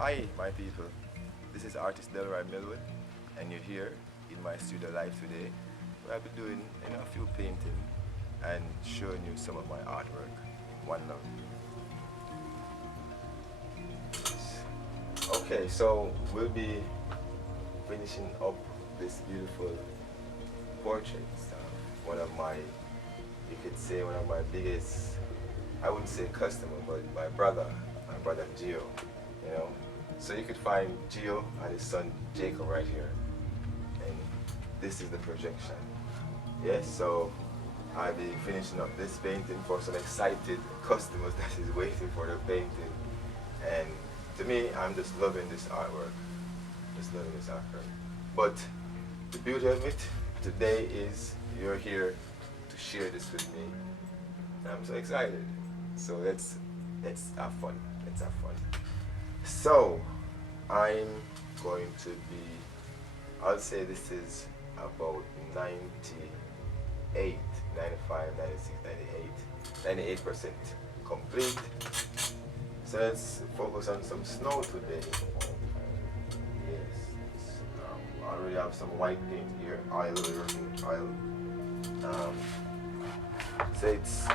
Hi, my people. This is artist Delroy Millwood, and you're here in my studio live today, where I'll be doing a few painting and showing you some of my artwork. One love. Okay, so we'll be finishing up this beautiful portrait. One of my, you could say, one of my biggest, I wouldn't say customer, but my brother Gio, you know. So you could find Gio and his son Jacob right here. And this is the projection. Yes, so I'll be finishing up this painting for some excited customers that is waiting for the painting. And to me, I'm just loving this artwork. Just loving this artwork. But the beauty of it today is you're here to share this with me. And I'm so excited. So let's have fun. Let's have fun. So I'm going to be, I'll say this is about 98, 95, 96, 98, 98% complete. So let's focus on some snow today. Yes, I already have some white paint here, oil. Um, so it's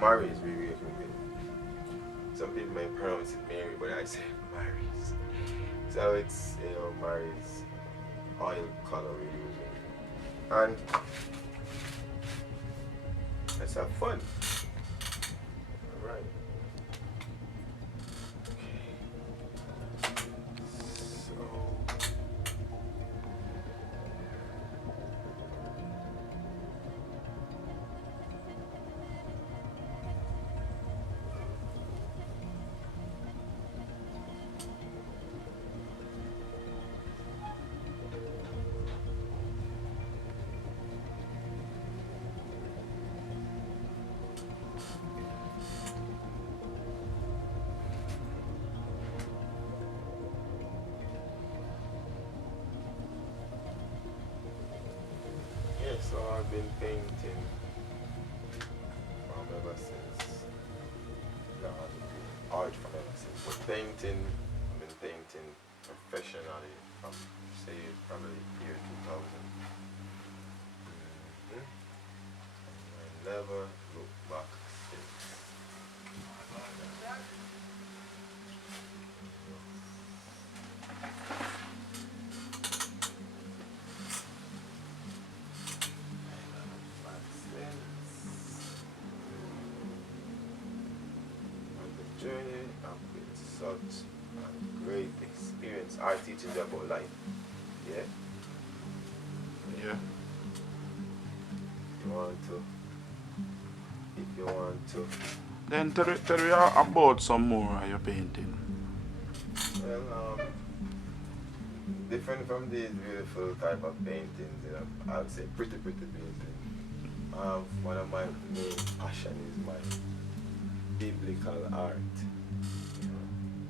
Mary's we're working with. Some people may pronounce it Mary, but I say Mary's. So it's Mary's oil color we're using, and let's have fun. All right. So I've been painting from ever since, art from ever since, but painting, I've been painting professionally from, say, probably year 2000. And I never look back since. Journey and with such a great experience. Art teaches you about life. Yeah? Yeah. If you want to. Then tell me about some more of your painting. Well, different from these beautiful type of paintings, I would say pretty painting. One of my main passion is my biblical art.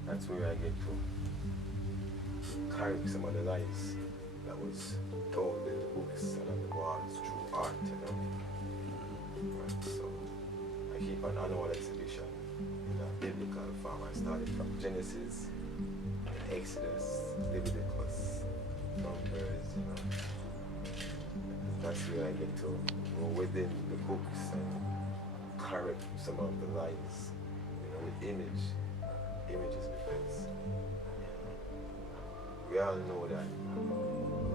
That's where I get to carry some of the lies that was told in the books and on the walls through art, Right, so I keep an annual exhibition in a biblical form. I started from Genesis, Exodus, Leviticus, Numbers, That's where I get to go within the books and correct some of the lines, with images because we all know that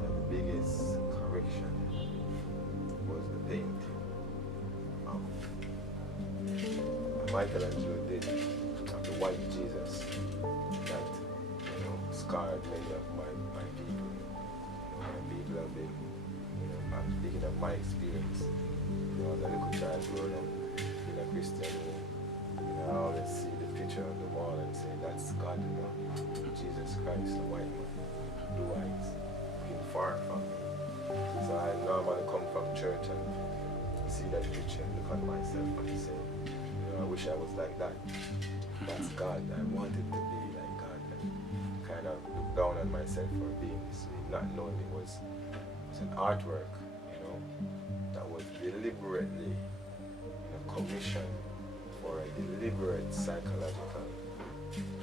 the biggest correction was the painting. Michelangelo did of the white Jesus that scarred many of my people. My people have been, I'm speaking of my experience. As a little child growing up in a Christian home, I always see the picture on the wall and say, that's God, Jesus Christ, the white man, blue eyes, being far from me. So I normally come from church and see that picture and look at myself and say, I wish I was like that. That's God. I wanted to be like God. And kind of look down on myself for being this way, not knowing it was an artwork, that was deliberately commissioned for or a deliberate psychological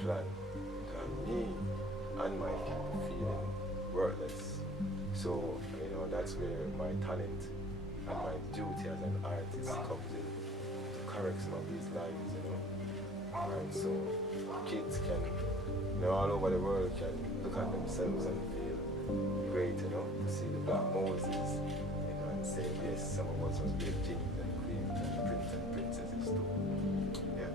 plan to have me and my people feeling worthless. So, that's where my talent and my duty as an artist comes in to correct some of these lives. And so kids can, all over the world can look at themselves and feel great, to see the Black Moses, and say, yes, some of us was great kings and queens and princes and princesses too. Yeah.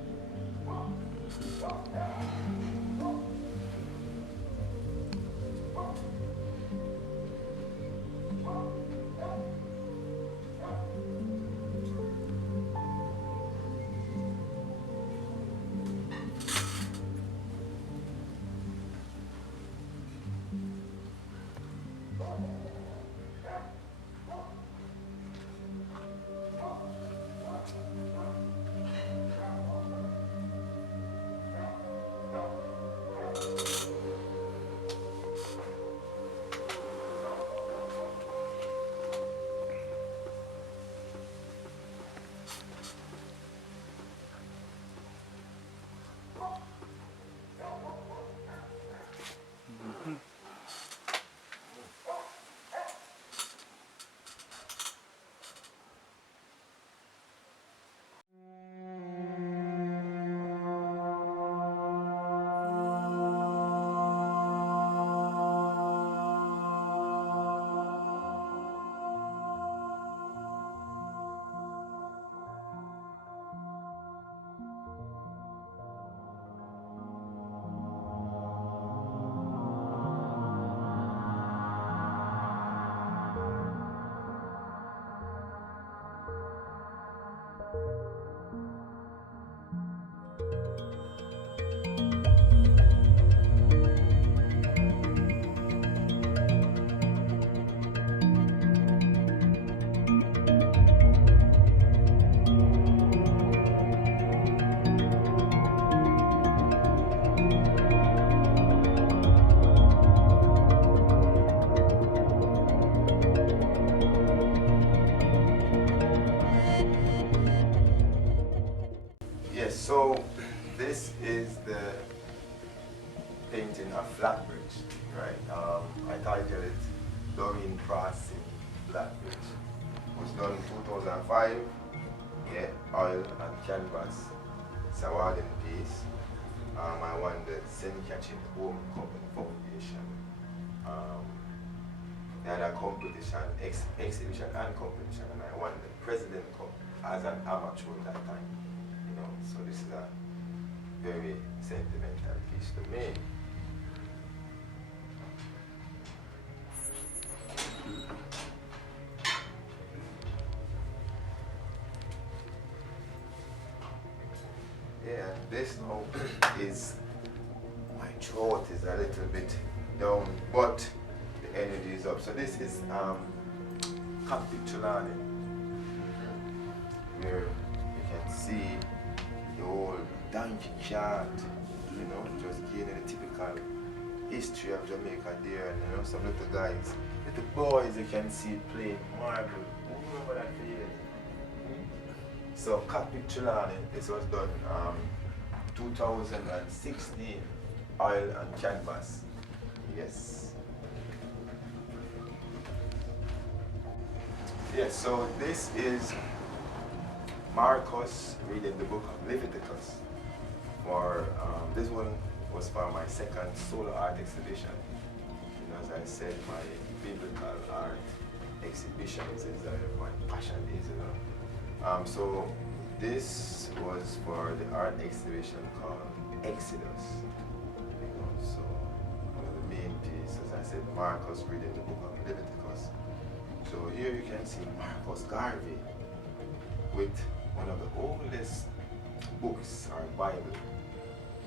Yes, so this is the painting of Flatbridge, right? I titled it Doreen Crossing Flatbridge. It was done in 2005, yeah, oil and canvas. It's a awarding piece. I won the Semi-Catching Home Company Foundation. They had a competition, exhibition and competition, and I won the President Cup as an amateur at that time. So this is a very sentimental piece to me. Yeah, this now is, my throat is a little bit down, but the energy is up. So this is Coptic Trelawney, where you can see the old donkey cart, just gaining the typical history of Jamaica there, and some little guys, little boys you can see playing marble. Remember that feeling? So Coptic Trelawney, this was done 2016, oil and canvas. Yes. Yes, so this is Marcus reading the book of Leviticus. This one was for my second solo art exhibition. As I said, my biblical art exhibitions is my passion is. So this was for the art exhibition called Exodus. So one of the main pieces, as I said, Marcus reading the book of Leviticus. So here you can see Marcus Garvey with one of the oldest books or Bible,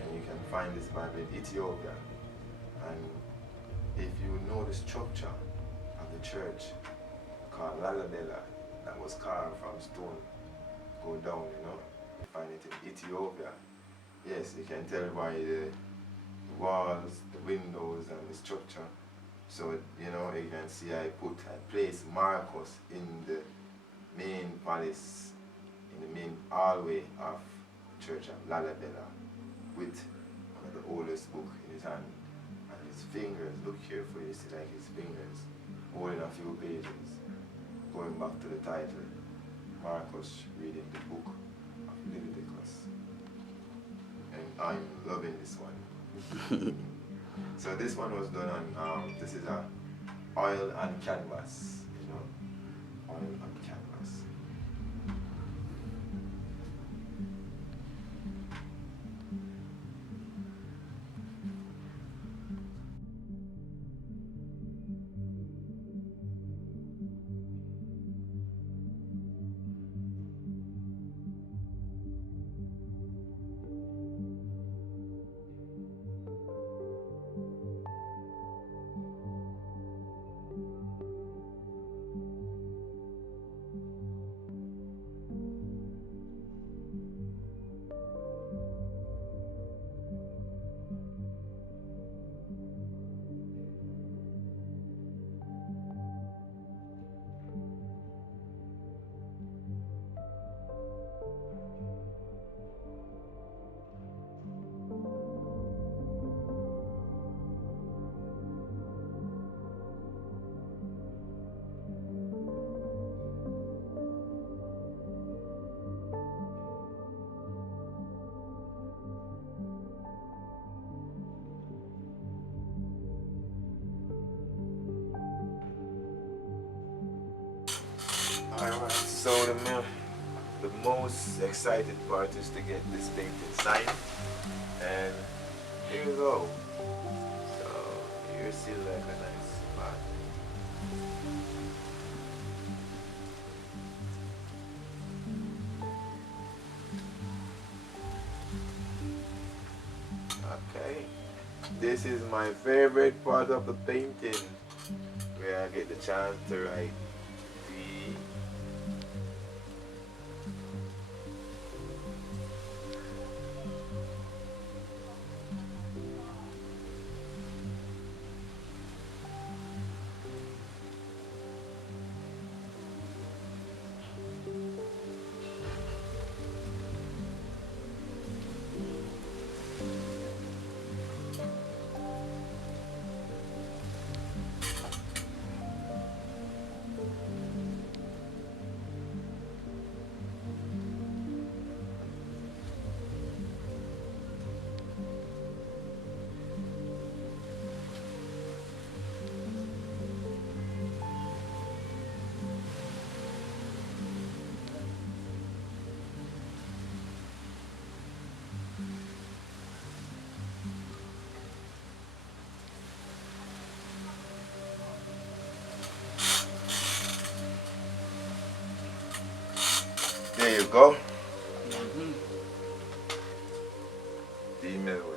and you can find this Bible in Ethiopia. And if you know the structure of the church called Lalabella, that was carved from stone, go down, you find it in Ethiopia. Yes, you can tell by the walls, the windows, and the structure. So you can see I placed Marcus in the main palace, in the main hallway of church of Lalabella with one of the oldest book in his hand. And his fingers, look carefully, you see like his fingers holding a few pages, going back to the title, Marcus reading the book of Leviticus. And I'm loving this one. So this one was done on, this is a oil and canvas, you know, oil and canvas. Alright, so the most excited part is to get this painting signed, and here you go. So you're still like a nice spot. Okay, this is my favorite part of the painting, where I get the chance to write the there you go. Female